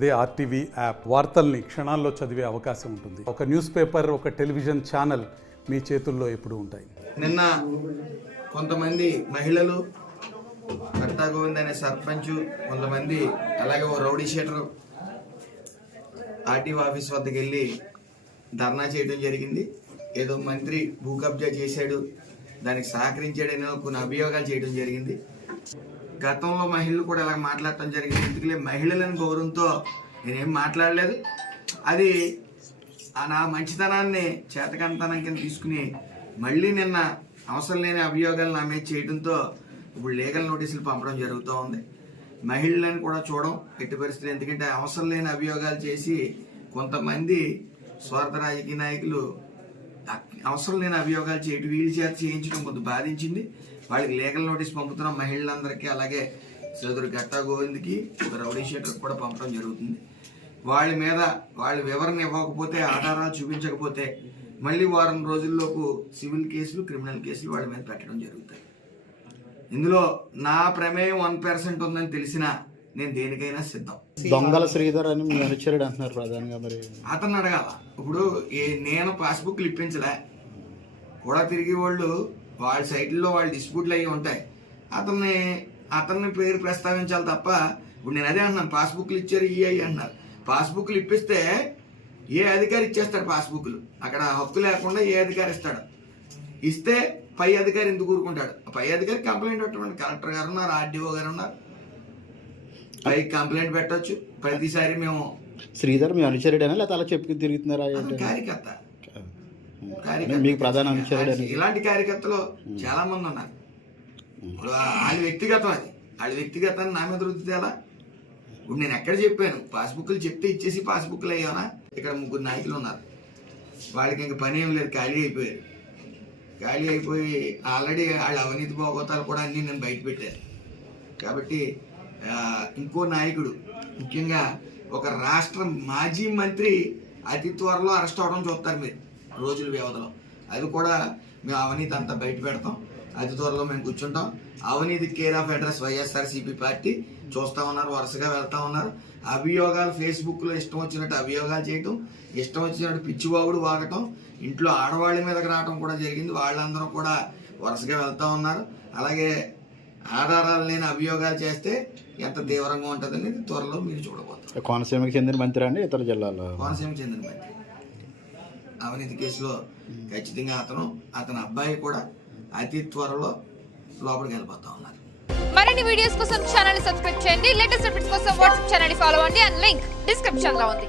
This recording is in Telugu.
అదే ఆర్టీవీ యాప్ వార్తల్ని క్షణాల్లో చదివే అవకాశం ఉంటుంది. ఒక న్యూస్ పేపర్, ఒక టెలివిజన్ ఛానల్ మీ చేతుల్లో ఎప్పుడూ ఉంటాయి. నిన్న కొంతమంది మహిళలు కర్తా గోవింద్ అనే సర్పంచ్, కొంతమంది అలాగే ఓ రౌడీ షీటర్ ఆర్టీఓ ఆఫీస్ వద్దకు వెళ్ళి ధర్నా చేయడం జరిగింది. ఏదో మంత్రి భూ కబ్జా చేశాడు, దానికి సహకరించాడని కొన్ని అభియోగాలు చేయడం జరిగింది. గతంలో మహిళలు కూడా ఇలా మాట్లాడటం జరిగింది. ఎందుకంటే మహిళలను గౌరవంతో నేనేం మాట్లాడలేదు, అది నా మంచితనాన్ని చేతకంతనం కింద తీసుకుని మళ్ళీ నిన్న అవసరం లేని అభియోగాలు నా మీద చేయడంతో ఇప్పుడు లీగల్ నోటీసులు పంపడం జరుగుతూ ఉంది. మహిళలను కూడా చూడడం ఎట్టి పరిస్థితులు, ఎందుకంటే అవసరం లేని అభియోగాలు చేసి కొంతమంది స్వార్థ రాజకీయ నాయకులు అవసరం లేని అభియోగాలు చేయడం, వీళ్ళ చేత చేయించడం కొంత బాధించింది. వాళ్ళకి లీగల్ నోటీస్ పంపుతున్నాం మహిళలందరికీ, అలాగే సోదరు కర్తా గోవింద్కి, ఒక రౌడీ షీటర్కి కూడా పంపడం జరుగుతుంది. వాళ్ళ మీద వాళ్ళు వివరణ ఇవ్వకపోతే, ఆధారాలు చూపించకపోతే మళ్ళీ వారం రోజుల్లోపు సివిల్ కేసులు, క్రిమినల్ కేసులు వాళ్ళ మీద పెట్టడం జరుగుతాయి. ఇందులో నా ప్రమేయం 1% ఉందని తెలిసినా నేను దేనికైనా సిద్ధం. దొంగల శ్రీధర్ అని మీ అనుచరుడు అంటున్నారు ప్రధానంగా, మరి అతను అడగాల. ఇప్పుడు నేను పాస్బుక్లు ఇప్పించలే, కూడా తిరిగి వాళ్ళు వాళ్ళ సైట్లో వాళ్ళ డిస్ప్యూట్లు అయ్యి ఉంటాయి, అతన్ని పేరు ప్రస్తావించాలి తప్ప. ఇప్పుడు నేను అదే అంటున్నాను, పాస్బుక్లు ఇచ్చారు ఇవి అంటున్నారు. పాస్బుక్లు ఇప్పిస్తే ఏ అధికారి ఇచ్చేస్తాడు పాస్బుక్లు? అక్కడ హక్కు లేకుండా ఏ అధికారి ఇస్తాడు? ఇస్తే పై అధికారి ఎందుకు ఊరుకుంటాడు? పై అధికారి కంప్లైంట్ పెట్టమండి. కలెక్టర్ గారు ఉన్నారు, ఆర్డీఓ గారు ఉన్నారు, పై కంప్లైంట్ పెట్టచ్చు. ప్రతిసారి మేము శ్రీధర్ మీ అనుచరుడేనా లేదా అలా చెప్పి తిరుగుతున్నారా? కార్యకర్త మీకు ప్రధాన అనుచరుడు. ఇలాంటి కార్యకర్తలు చాలా మంది ఉన్నారు. వాళ్ళ వ్యక్తిగతం, అది వాళ్ళ వ్యక్తిగతాన్ని నా మీద రుద్దితే ఎలా? ఇప్పుడు నేను ఎక్కడ చెప్పాను, పాస్బుక్లు చెప్తే ఇచ్చేసి పాస్బుక్లు అయ్యానా? ఇక్కడ 3 నాయకులు ఉన్నారు, వాళ్ళకి ఇంక పని ఏం లేదు, ఖాళీ అయిపోయారు. ఖాళీ అయిపోయి ఆల్రెడీ వాళ్ళ అవినీతి భోగోతాలు కూడా అన్నీ నేను బయట పెట్టాను. కాబట్టి ఇంకో నాయకుడు, ముఖ్యంగా ఒక రాష్ట్ర మాజీ మంత్రి అతి త్వరలో అరెస్ట్ అవడం చూస్తారు మీరు రోజుల వ్యవధిలో. అది కూడా మేము అవినీతి అంతా బయట పెడతాం, అతి త్వరలో మేము కూర్చుంటాం. అవినీతి care of address YSRCP party చూస్తూ ఉన్నారు, వరుసగా వెళ్తూ ఉన్నారు. అభియోగాలు ఫేస్బుక్లో ఇష్టం వచ్చినట్టు అభియోగాలు చేయటం, ఇష్టం వచ్చినట్టు పిచ్చివాగుడు వాగటం, ఇంట్లో ఆడవాళ్ళ మీదకి రావడం కూడా జరిగింది. వాళ్ళందరూ కూడా వరుసగా వెళ్తూ ఉన్నారు. అలాగే ఆధారాలు లేని అభియోగాలు చేస్తే ఎంత తీవ్రంగా ఉంటుంది అనేది త్వరలో మీరు చూడబోతారు. కోనసీమకి చెందిన మంత్రి అండి, ఇతర జిల్లాలో కోనసీమకి చెందిన మంత్రి అవినీతి కేసులో ఖచ్చితంగా అతని అబ్బాయి కూడా అతి త్వరలో లోపలికి వెళ్ళిపోతా ఉన్నారు. మరిన్ని వీడియోస్ కోసం ఛానల్ ని సబ్స్క్రైబ్ చేయండి. లేటెస్ట్ అప్డేట్స్ కోసం వాట్సాప్ ఛానల్ ని ఫాలో అవ్వండి. అండ్ లింక్ డిస్క్రిప్షన్ లో ఉంది.